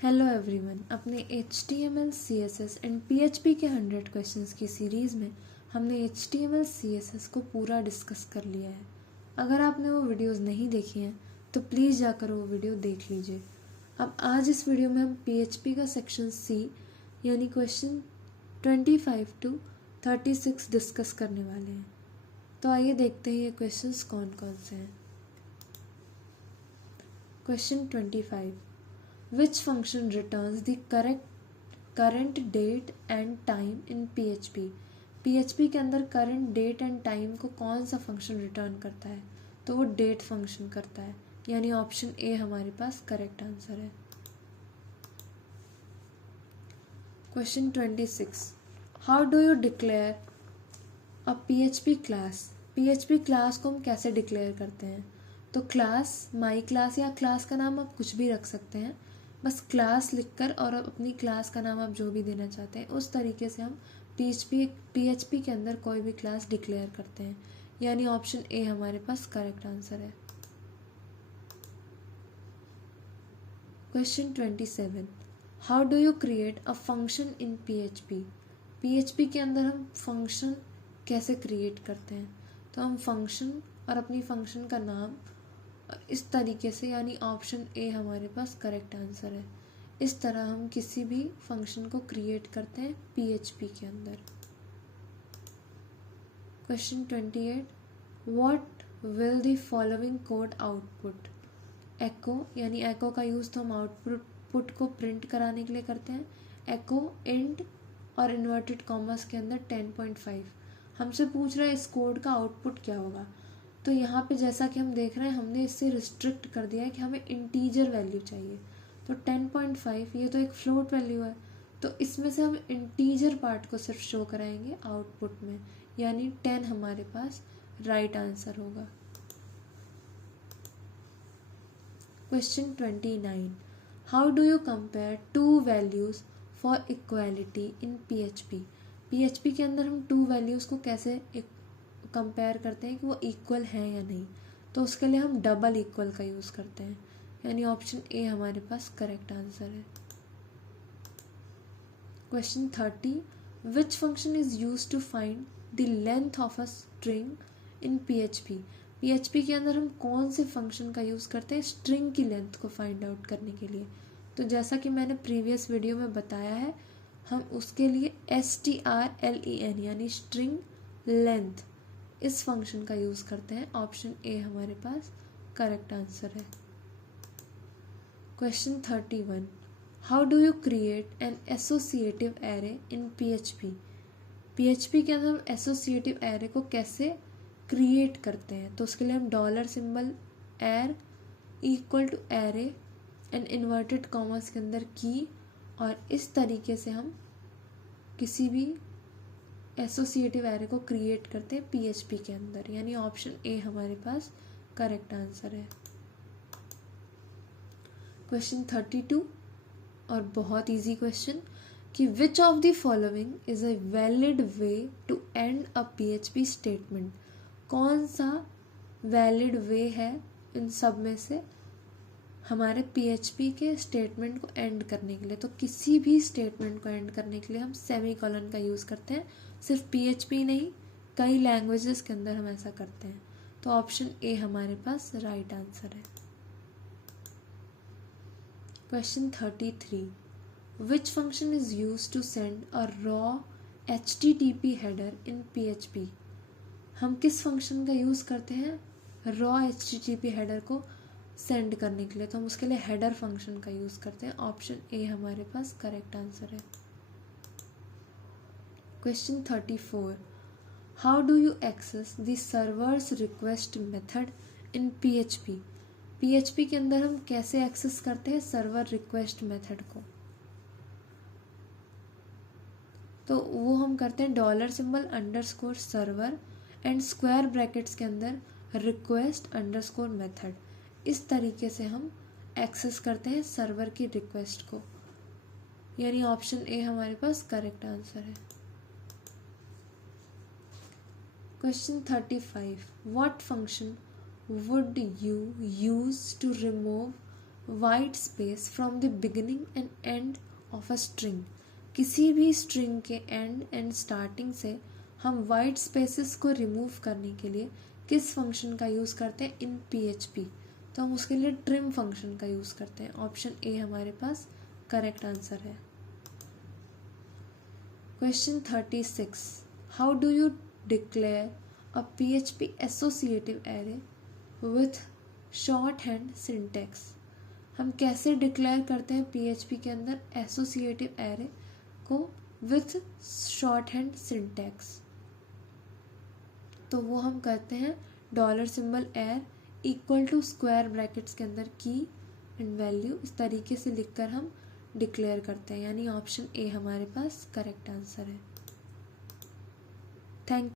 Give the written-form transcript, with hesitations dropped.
Hello everyone, अपने HTML, CSS and PHP के 100 questions की सीरीज़ में हमने HTML, CSS को पूरा डिस्कस कर लिया है। अगर आपने वो वीडियोस नहीं देखी हैं तो प्लीज़ जाकर वो वीडियो देख लीजिए। अब आज इस वीडियो में हम PHP का सेक्शन C यानी क्वेश्चन 25 to 36 डिस्कस करने वाले हैं। तो आइए देखते हैं ये क्वेश्चंस कौन कौन से हैं। Question 25, which function returns the current date and time in PHP? PHP के अंदर current date and time को कौन सा फंक्शन रिटर्न करता है? तो वो date फंक्शन करता है, यानी ऑप्शन ए हमारे पास करेक्ट आंसर है। Question 26, how do you declare a PHP class? PHP class को हम कैसे डिक्लेयर करते हैं? तो क्लास, माई क्लास या क्लास का नाम आप कुछ भी रख सकते हैं, बस क्लास लिखकर और अपनी क्लास का नाम आप जो भी देना चाहते हैं उस तरीके से हम PHP के अंदर कोई भी क्लास डिक्लेयर करते हैं, यानी ऑप्शन ए हमारे पास करेक्ट आंसर है। Question 27, how do you create a function in PHP? PHP के अंदर हम फंक्शन कैसे क्रिएट करते हैं? तो हम फंक्शन और अपनी फंक्शन का नाम इस तरीके से, यानी ऑप्शन ए हमारे पास करेक्ट आंसर है। इस तरह हम किसी भी फंक्शन को क्रिएट करते हैं PHP के अंदर। Question 28, what will the following code output? Echo, यानी एको का यूज़ तो हम आउटपुट को प्रिंट कराने के लिए करते हैं। एको इंट और इन्वर्टेड कॉमर्स के अंदर 10.5 हमसे पूछ रहा है इस कोड का आउटपुट क्या होगा। तो यहाँ पे जैसा कि हम देख रहे हैं हमने इससे रिस्ट्रिक्ट कर दिया है कि हमें इंटीजर वैल्यू चाहिए। तो 10.5 ये तो एक फ्लोट वैल्यू है, तो इसमें से हम इंटीजर पार्ट को सिर्फ शो कराएंगे आउटपुट में, यानी 10 हमारे पास राइट आंसर होगा। Question 29, how do you compare two values for equality in PHP? PHP के अंदर हम टू वैल्यूज़ को कैसे कंपेयर करते हैं कि वो इक्वल हैं या नहीं? तो उसके लिए हम डबल इक्वल का यूज़ करते हैं, यानी ऑप्शन ए हमारे पास करेक्ट आंसर है। Question 30, which function is use to find the length of a string in PHP? PHP के अंदर हम कौन से फंक्शन का यूज़ करते हैं स्ट्रिंग की लेंथ को फाइंड आउट करने के लिए? तो जैसा कि मैंने प्रीवियस वीडियो में बताया है, हम उसके लिए strlen यानी स्ट्रिंग लेंथ इस फंक्शन का यूज़ करते हैं। ऑप्शन ए हमारे पास करेक्ट आंसर है। Question 31, how do you create an associative array in PHP? PHP के अंदर हम एसोसिएटिव एरे को कैसे क्रिएट करते हैं? तो उसके लिए हम dollar symbol arr equal to array and inverted commas के अंदर की, और इस तरीके से हम किसी भी एसोसिएटिव एरे को क्रिएट करते हैं PHP के अंदर, यानी ऑप्शन ए हमारे पास करेक्ट आंसर है। क्वेश्चन 32 और बहुत इजी क्वेश्चन कि which of the following is a valid way to end a PHP statement? कौन सा वैलिड वे है इन सब में से हमारे PHP के स्टेटमेंट को एंड करने के लिए? तो किसी भी स्टेटमेंट को एंड करने के लिए हम सेमीकोलन का यूज़ करते हैं। सिर्फ PHP नहीं, कई लैंग्वेजेस के अंदर हम ऐसा करते हैं। तो ऑप्शन ए हमारे पास राइट आंसर है। Question 33, which function is use to send a raw HTTP header in PHP? हम किस फंक्शन का यूज़ करते हैं रॉ HTTP हेडर को सेंड करने के लिए? तो हम उसके लिए हेडर फंक्शन का यूज़ करते हैं। ऑप्शन ए हमारे पास करेक्ट आंसर है। Question 34, how do you access the servers request method in PHP? PHP के अंदर हम कैसे एक्सेस करते हैं सर्वर रिक्वेस्ट मेथड को? तो वो हम करते हैं dollar symbol underscore server and square brackets के अंदर रिक्वेस्ट अंडरस्कोर मेथड। इस तरीके से हम एक्सेस करते हैं सर्वर की रिक्वेस्ट को, यानी ऑप्शन ए हमारे पास करेक्ट आंसर है। Question 35, what function would you use to remove white space from the beginning and end of a string. किसी भी स्ट्रिंग के एंड एंड स्टार्टिंग से हम वाइट स्पेसेस को रिमूव करने के लिए किस फंक्शन का यूज़ करते हैं इन PHP? तो हम उसके लिए ट्रिम फंक्शन का यूज़ करते हैं। ऑप्शन ए हमारे पास करेक्ट आंसर है। Question 36, how do you declare a PHP associative array with short hand syntax? हम कैसे डिक्लेयर करते हैं PHP के अंदर एसोसिएटिव एरे को विथ शॉर्ट हैंड सिंटैक्स? तो वो हम करते हैं $@ इक्वल टू स्क्वायर ब्रैकेट्स के अंदर की एंड वैल्यू, इस तरीके से लिखकर हम डिक्लेयर करते हैं। यानी ऑप्शन ए हमारे पास करेक्ट आंसर है। थैंक